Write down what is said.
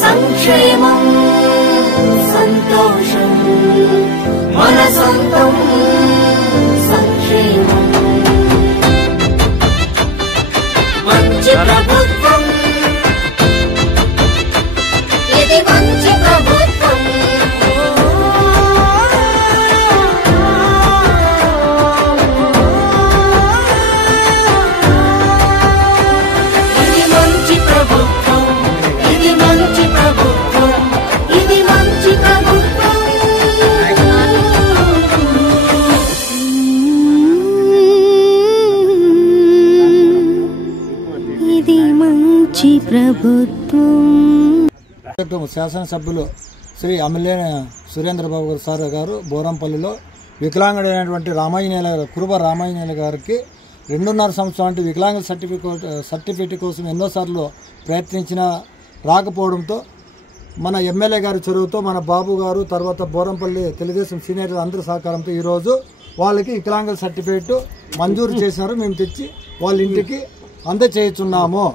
సంక్షేమం సంతోషం మన సొంతం సంక్షేమం మంచి ప్రభుత్వం ఇది మంచి ప్రభుత్వం ఇది మంచి ప్రభుత్వం ఇది మంచి ప్రభుత్వం ఇది మంచి ప్రభుత్వం ఇది మంచి ప్రభుత్వం శాసనసభ్యులు శ్రీ అమిలేని సురేంద్రబాబు సార్ గారు బోరంపల్లిలో వికలాంగుడైనటువంటి రామాంజనేయుల కురుబ రామాంజనేయుల గారికి 2.5 సంవత్సరాలు అంటే వికలాంగుల సర్టిఫికేట్ కోసం ఎన్నోసార్లు ప్రయత్నించినా రాకపోవడంతో మన ఎమ్మెల్యే గారి చొరవతో మన బాబు గారు తర్వాత బోరంపల్లి తెలుగుదేశం సీనియర్లు అందరి సహకారంతో ఈరోజు వాళ్ళకి వికలాంగుల సర్టిఫికేట్ మంజూరు చేశారు. మేము తెచ్చి వాళ్ళ ఇంటికి అందజేస్తున్నాము.